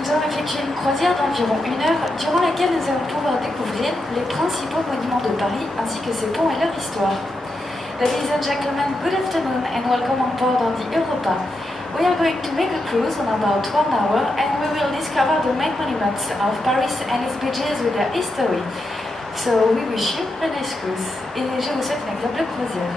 Nous allons effectuer une croisière d'environ 1 heure, durant laquelle nous allons pouvoir découvrir les principaux monuments de Paris ainsi que ses ponts et leur histoire. Ladies and gentlemen, good afternoon and welcome on board on the Europa. We are going to make a cruise on about 1 hour and we will discover the main monuments of Paris and its bridges with their history. So we wish you a nice cruise. Et je vous souhaite une agréable croisière.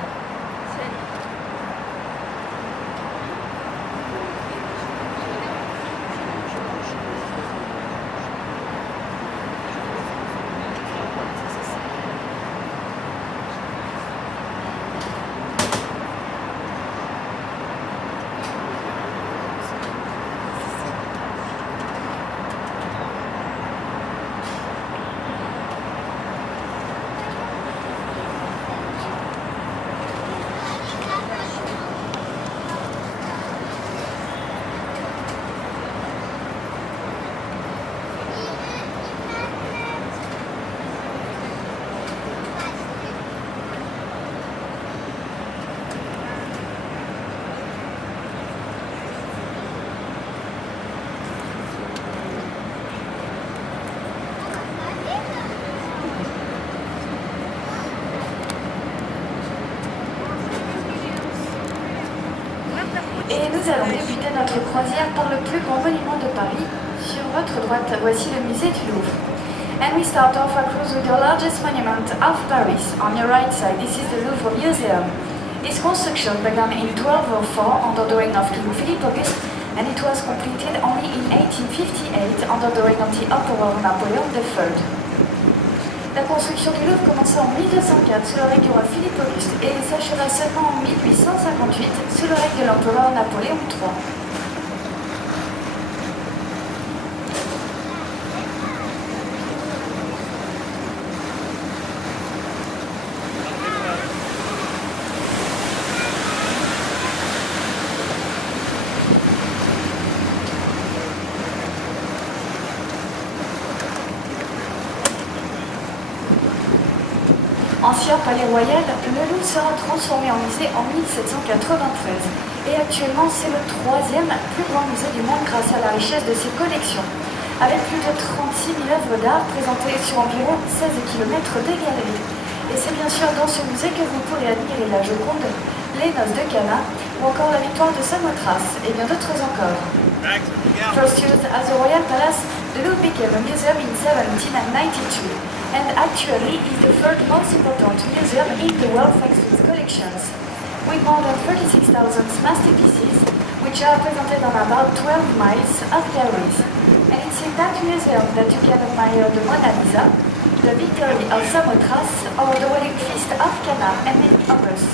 Et nous allons débuter notre croisière par le plus grand monument de Paris. Sur votre droite, voici le musée du Louvre. And we start off our cruise with the largest monument of Paris. On your right side, this is the Louvre Museum. Its construction began in 1204 under the reign of King Philippe Auguste, and it was completed only in 1858 under the reign of the Emperor Napoleon III. La construction du Louvre commença en 1204 sous le règne du roi Philippe Auguste et s'acheva seulement en 1858 sous le règne de l'empereur Napoléon III. Ancien palais royal, le Louvre sera transformé en musée en 1793 et actuellement c'est le 3e plus grand musée du monde grâce à la richesse de ses collections. Avec plus de 36 000 œuvres d'art présentées sur environ 16 km de galeries. Et c'est bien sûr dans ce musée que vous pourrez admirer la Joconde, les noces de Cana ou encore la victoire de Samothrace et bien d'autres encore. First used as a royal palace, the Louvre became a museum in 1792. And actually is the third most important museum in the world thanks to its collections, with more than 36,000 masterpieces, which are presented on about 12 miles of galleries. And it's in that museum that you can admire the Mona Lisa, the victory of Samothrace, or the wedding feast of Cana, and many others.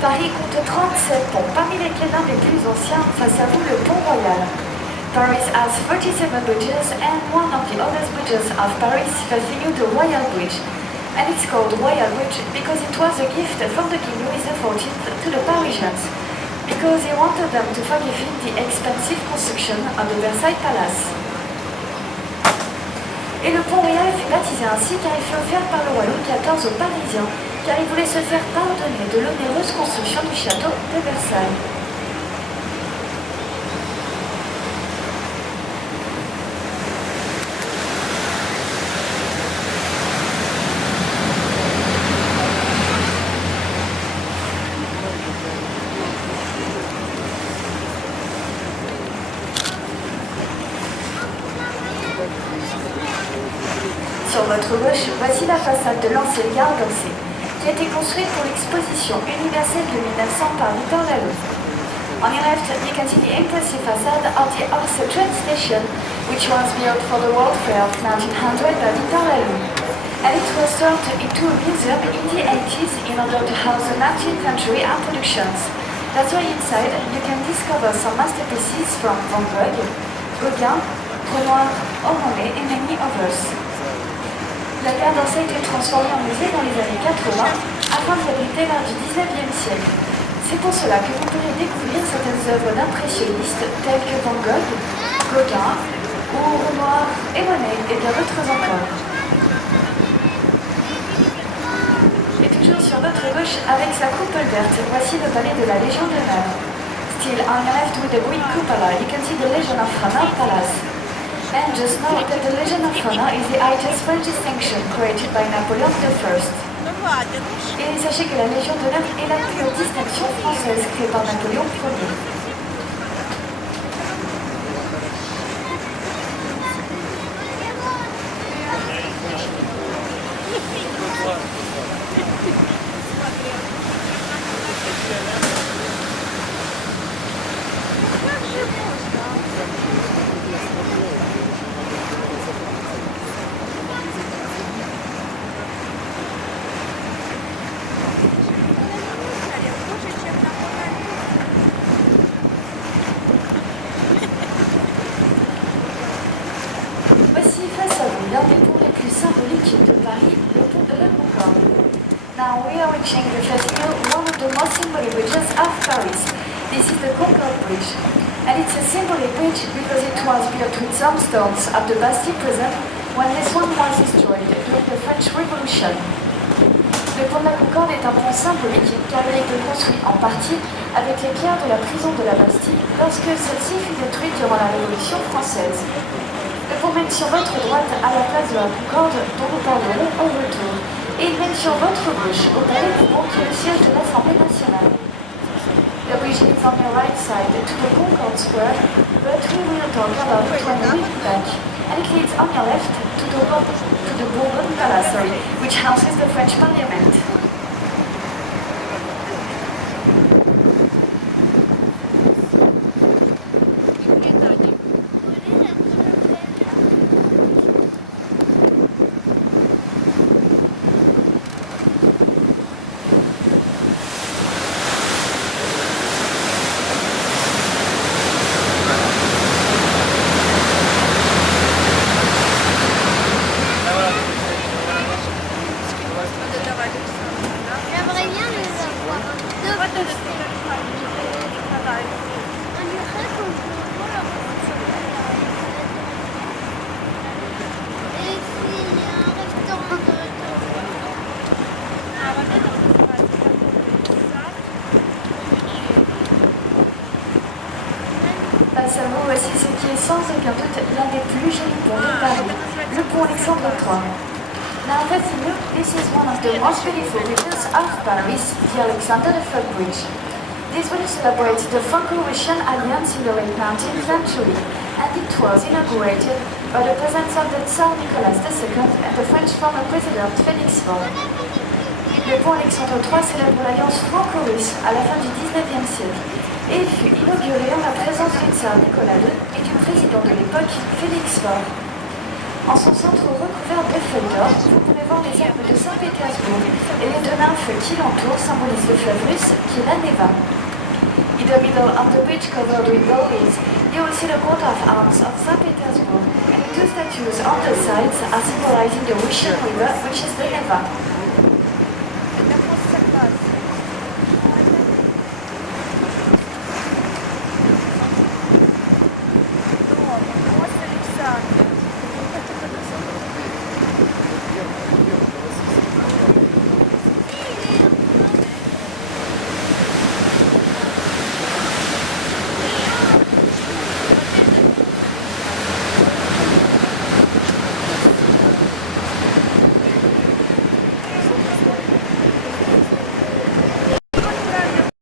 Paris compte 37 ponts, parmi lesquels l'un des plus anciens, face à vous, le pont Royal. Paris has 37 bridges and one of the oldest bridges of Paris facing you the Royal Bridge. And it's called Royal Bridge because it was a gift from the King Louis XIV to the Parisians, because he wanted them to forgive him the expensive construction of the Versailles Palace. Et le pont Royal fut baptisé ainsi car il fut offert par le roi Louis XIV aux Parisiens, car il voulait se faire pardonner de l'onéreuse construction du château de Versailles. Sur votre gauche, voici la façade de l'ancienne gare d'Orsay, qui a été construite pour l'exposition universelle de 1900 par Victor Laloux. On your left, you can see the impressive facade of the Orsay train station, which was built for the World Fair of 1900 by Victor Laloux. And it was turned into a museum in the 80s in order to house the 19th century art productions. That's why inside you can discover some masterpieces from Van Gogh, Gauguin, Renoir, or Monet, and many others. La gare d'Orsay a été transformée en musée dans les années 80 afin de l'abriter l'art du 19e siècle. C'est pour cela que vous pourrez découvrir certaines œuvres d'impressionnistes telles que Van Gogh, Gauguin, ou Renoir et Monet, et bien d'autres encore. Et toujours sur votre gauche, avec sa coupole verte, voici le palais de la Légion d'honneur. Still on your left with the green cupola, you can see the Legion of Honor Palace. And just note that the Legion of Honor is the highest French distinction created by Napoleon I. Et sachez que la Légion d'honneur est la plus haute distinction française créée par Napoléon Ier. Voici face à vous l'un des ponts les plus symboliques de Paris, le pont de la Concorde. Now we are reaching the festival, one of the most symbolic bridges of Paris. This is the Concorde Bridge, and it's a symbolic bridge because it was built with some stones at the Bastille prison when this one was destroyed during the French Revolution. Le pont de la Concorde est un pont symbolique car il a été construit en partie avec les pierres de la prison de la Bastille lorsque celle-ci fut détruite durant la Révolution française. Le pont mène sur votre droite à la place de la Concorde dont nous parlerons au retour. Et il mène sur votre gauche au Palais Bourbon qui est le siège de l'Assemblée nationale. The bridge is on your right side to the Concorde Square, but we will talk about it when we get back. And it leads on your left to the Bourbon Palace, which houses the French Parliament. Face à vous, voici ce qui est sans aucun doute l'un des plus jolis ponts de Paris, le pont Alexandre III. Now that's new, this is one of the most beautiful bridges of Paris, the Alexander III Bridge. This bridge celebrates the Franco-Russian alliance in the late 19th century, and it was inaugurated by the presence of the Tsar Nicolas II and the French former president Félix Faure. Le pont Alexandre III célèbre l'alliance franco-russe à la fin du 19e siècle et fut inauguré en la présence du tsar Nicolas II et du président de l'époque Félix Faure. En son centre recouvert d'effets d'or, vous pouvez voir les Alpes de Saint-Pétersbourg et les deux nymphes qui l'entourent symbolisent le fleuve russe qui est la Neva. In the middle of the bridge covered with lilies, you will see the coat of arms of St. Petersburg, and the two statues on the sides are symbolizing the Russian river, which is the Neva.